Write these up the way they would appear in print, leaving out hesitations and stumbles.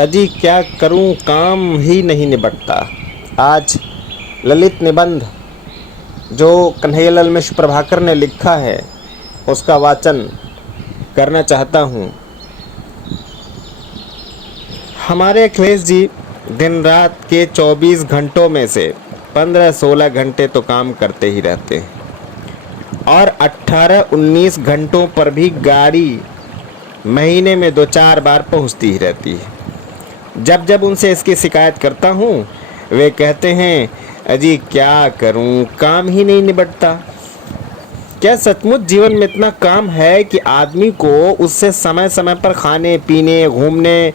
अजी क्या करूं, काम ही नहीं निबटता। आज ललित निबंध जो कन्हैयालाल मिश्र प्रभाकर ने लिखा है उसका वाचन करना चाहता हूं। हमारे अखिलेश जी दिन रात के 24 घंटों में से 15-16 घंटे तो काम करते ही रहते हैं और 18-19 घंटों पर भी गाड़ी महीने में 2-4 बार पहुंचती ही रहती है। जब जब उनसे इसकी शिकायत करता हूँ वे कहते हैं, अजी क्या करूँ, काम ही नहीं निबटता। क्या सचमुच जीवन में इतना काम है कि आदमी को उससे समय समय पर खाने पीने, घूमने,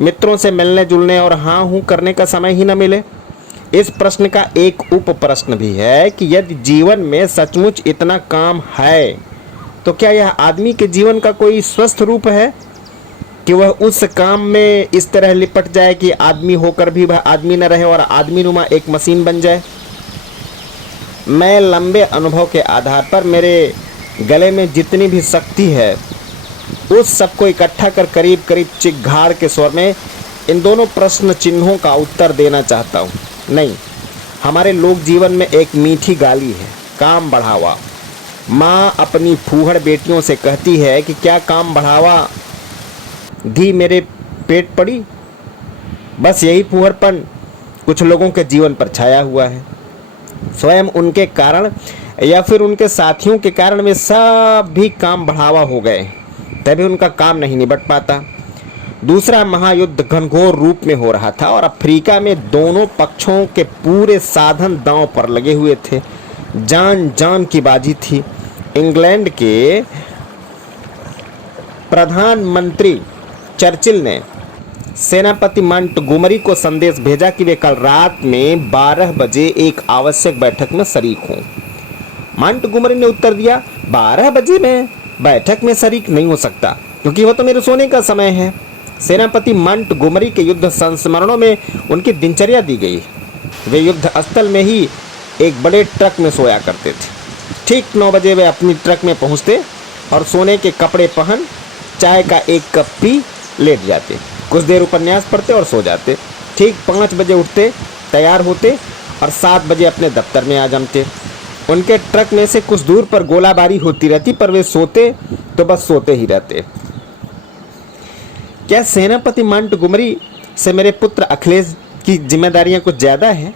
मित्रों से मिलने जुलने और हाँ हूँ करने का समय ही न मिले? इस प्रश्न का एक उप प्रश्न भी है कि यदि जीवन में सचमुच इतना काम है तो क्या यह आदमी के जीवन का कोई स्वस्थ रूप है कि वह उस काम में इस तरह लिपट जाए कि आदमी होकर भी वह आदमी न रहे और आदमी नुमा एक मशीन बन जाए। मैं लंबे अनुभव के आधार पर मेरे गले में जितनी भी शक्ति है उस सबको इकट्ठा कर करीब करीब चिघाड़ के स्वर में इन दोनों प्रश्न चिन्हों का उत्तर देना चाहता हूँ। नहीं, हमारे लोक जीवन में एक मीठी गाली है, काम बढ़ावा। माँ अपनी फूहड़ बेटियों से कहती है कि क्या काम बढ़ावा धी मेरे पेट पड़ी। बस यही फूहड़पन कुछ लोगों के जीवन पर छाया हुआ है। स्वयं उनके कारण या फिर उनके साथियों के कारण वे सब भी काम बढ़ावा हो गए, तभी उनका काम नहीं निबट पाता। दूसरा महायुद्ध घनघोर रूप में हो रहा था और अफ्रीका में दोनों पक्षों के पूरे साधन दांव पर लगे हुए थे। जान जान की बाजी थी। इंग्लैंड के प्रधानमंत्री चर्चिल ने सेनापति मंटगोमरी को संदेश भेजा कि वे कल रात में 12 बजे एक आवश्यक बैठक में शरीक हों। मंटगोमरी ने उत्तर दिया, 12 बजे में बैठक में शरीक नहीं हो सकता क्योंकि वह तो मेरे सोने का समय है। सेनापति मंटगोमरी के युद्ध संस्मरणों में उनकी दिनचर्या दी गई। वे युद्ध स्थल में ही एक बड़े ट्रक में सोया करते थे। ठीक 9 बजे वे अपनी ट्रक में पहुंचते और सोने के कपड़े पहन चाय का एक कप पी लेट जाते। कुछ देर उपन्यास पढ़ते और सो जाते। ठीक 5 बजे उठते, तैयार होते और 7 बजे अपने दफ्तर में आ जमते। उनके ट्रक में से कुछ दूर पर गोलाबारी होती रहती, पर वे सोते तो बस सोते ही रहते। क्या सेनापति मंटगोमरी से मेरे पुत्र अखिलेश की जिम्मेदारियां कुछ ज़्यादा हैं?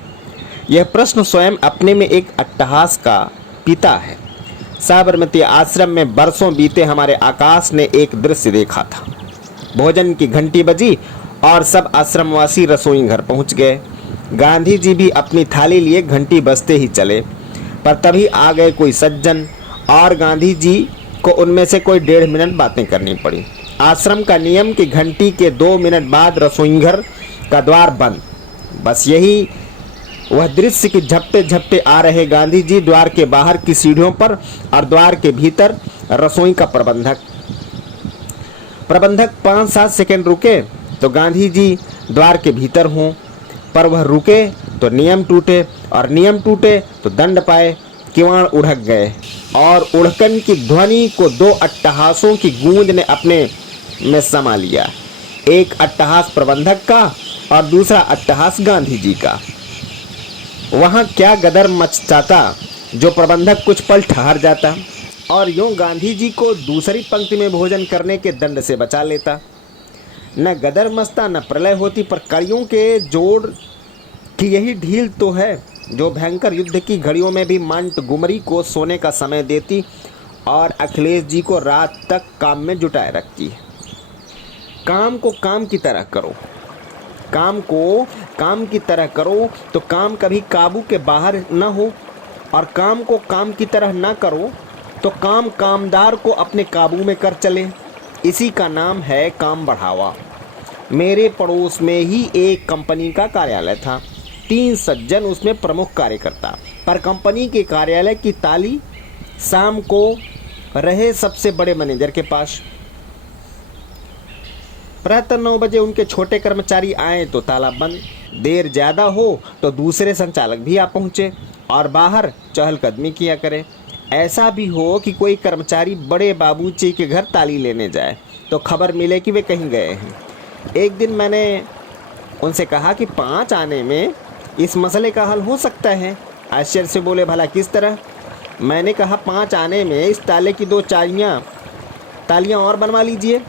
यह प्रश्न स्वयं अपने में एक अट्टहास का पिता है। साबरमती आश्रम में बरसों बीते हमारे आकाश ने एक दृश्य देखा था। भोजन की घंटी बजी और सब आश्रमवासी रसोई घर पहुंच गए। गांधी जी भी अपनी थाली लिए घंटी बजते ही चले, पर तभी आ गए कोई सज्जन और गांधी जी को उनमें से कोई 1.5 मिनट बातें करनी पड़ी। आश्रम का नियम कि घंटी के 2 मिनट बाद रसोई घर का द्वार बंद। बस यही वह दृश्य कि झपटे झपटे आ रहे गांधी जी द्वार के बाहर की सीढ़ियों पर और द्वार के भीतर रसोई का प्रबंधक 5-7 सेकंड रुके तो गांधी जी द्वार के भीतर हों, पर वह रुके तो नियम टूटे और नियम टूटे तो दंड पाए। किवाड़ उड़क गए और उड़कन की ध्वनि को 2 अट्टहासों की गूंज ने अपने में समा लिया। एक अट्टहास प्रबंधक का और दूसरा अट्टहास गांधी जी का। वहाँ क्या गदर मच जाता जो प्रबंधक कुछ पल ठहर जाता और यूं गांधी जी को दूसरी पंक्ति में भोजन करने के दंड से बचा लेता। न गदर मचता न प्रलय होती, पर कड़ियों के जोड़ की यही ढील तो है जो भयंकर युद्ध की घड़ियों में भी मंटगोमरी को सोने का समय देती और अखिलेश जी को रात तक काम में जुटाए रखती है। काम को काम की तरह करो, काम को काम की तरह करो तो काम कभी काबू के बाहर न हो, और काम को काम की तरह न करो तो काम कामदार को अपने काबू में कर चले। इसी का नाम है काम बढ़ावा। मेरे पड़ोस में ही एक कंपनी का कार्यालय था। 3 सज्जन उसमें प्रमुख कार्यकर्ता, पर कंपनी के कार्यालय की ताली शाम को रहे सबसे बड़े मैनेजर के पास। प्रातः 9 बजे उनके छोटे कर्मचारी आए तो ताला बंद। देर ज़्यादा हो तो दूसरे संचालक भी आ पहुँचे और बाहर चहलकदमी किया करें। ऐसा भी हो कि कोई कर्मचारी बड़े बाबूजी के घर ताली लेने जाए तो खबर मिले कि वे कहीं गए हैं। एक दिन मैंने उनसे कहा कि 5 आने में इस मसले का हल हो सकता है। आश्चर्य से बोले, भला किस तरह? मैंने कहा 5 आने में इस ताले की 2 तालियाँ और बनवा लीजिए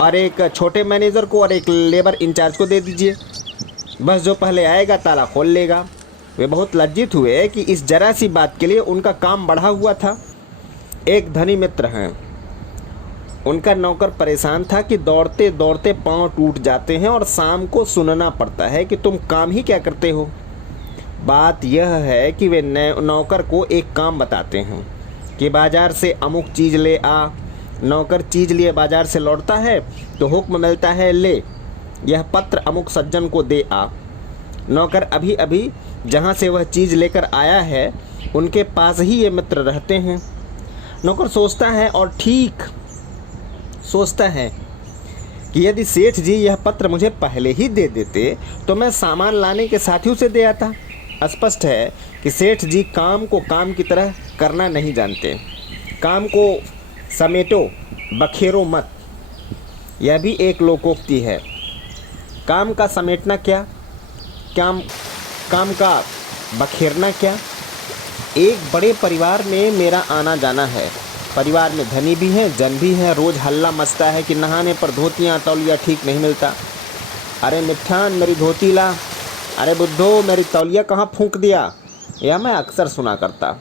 और एक छोटे मैनेजर को और एक लेबर इंचार्ज को दे दीजिए। बस जो पहले आएगा ताला खोल लेगा। वे बहुत लज्जित हुए कि इस जरा सी बात के लिए उनका काम बढ़ा हुआ था। एक धनी मित्र हैं, उनका नौकर परेशान था कि दौड़ते दौड़ते पाँव टूट जाते हैं और शाम को सुनना पड़ता है कि तुम काम ही क्या करते हो। बात यह है कि वे नौकर को एक काम बताते हैं कि बाज़ार से अमुक चीज़ ले आ। नौकर चीज़ लिए बाज़ार से लौटता है तो हुक्म मिलता है, ले यह पत्र अमुक सज्जन को दे आ। नौकर अभी अभी जहाँ से वह चीज़ लेकर आया है उनके पास ही ये मित्र रहते हैं। नौकर सोचता है और ठीक सोचता है कि यदि सेठ जी यह पत्र मुझे पहले ही दे देते तो मैं सामान लाने के साथ ही उसे दे आता। स्पष्ट है कि सेठ जी काम को काम की तरह करना नहीं जानते। काम को समेटो, बखेरो मत, यह भी एक लोकोक्ति है। काम का समेटना क्या, काम का बखेरना क्या। एक बड़े परिवार में मेरा आना जाना है। परिवार में धनी भी हैं, जन भी हैं। रोज़ हल्ला मचता है कि नहाने पर धोतियाँ तौलिया ठीक नहीं मिलता। अरे मिठान मेरी धोती ला, अरे बुद्धो मेरी तौलिया कहाँ फूंक दिया। यह मैं अक्सर सुना करता।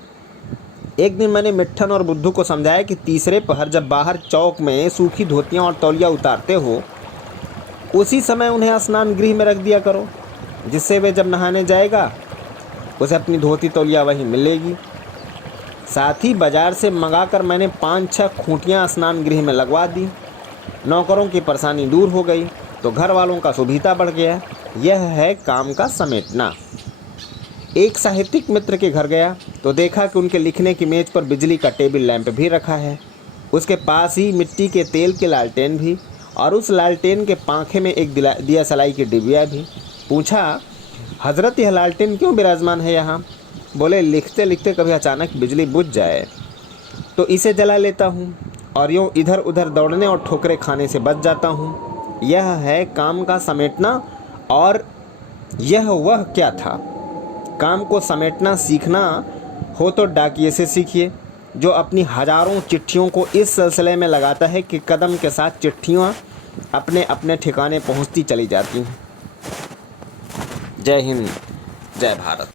एक दिन मैंने मिट्ठन और बुद्धू को समझाया कि तीसरे पहर जब बाहर चौक में सूखी धोतियाँ और तौलिया उतारते हो उसी समय उन्हें स्नान गृह में रख दिया करो, जिससे वे जब नहाने जाएगा उसे अपनी धोती तौलिया वहीं मिलेगी। साथ ही बाज़ार से मंगाकर मैंने 5-6 खूंटियाँ स्नान गृह में लगवा दी। नौकरों की परेशानी दूर हो गई तो घर वालों का सुविधा बढ़ गया। यह है काम का समेटना। एक साहित्यिक मित्र के घर गया तो देखा कि उनके लिखने की मेज़ पर बिजली का टेबल लैंप भी रखा है। उसके पास ही मिट्टी के तेल के लालटेन भी, और उस लालटेन के पांखे में एक दिया सलाई की डिबिया भी। पूछा, हज़रत यह लालटेन क्यों विराजमान है यहाँ? बोले, लिखते लिखते कभी अचानक बिजली बुझ जाए तो इसे जला लेता हूँ और यूँ इधर उधर दौड़ने और ठोकरे खाने से बच जाता हूँ। यह है काम का समेटना। और यह वह क्या था? काम को समेटना सीखना हो तो डाकिये से सीखिए, जो अपनी हज़ारों चिट्ठियों को इस सिलसिले में लगाता है कि कदम के साथ चिट्ठियाँ अपने अपने ठिकाने पहुँचती चली जाती हैं। जय हिंद, जय भारत।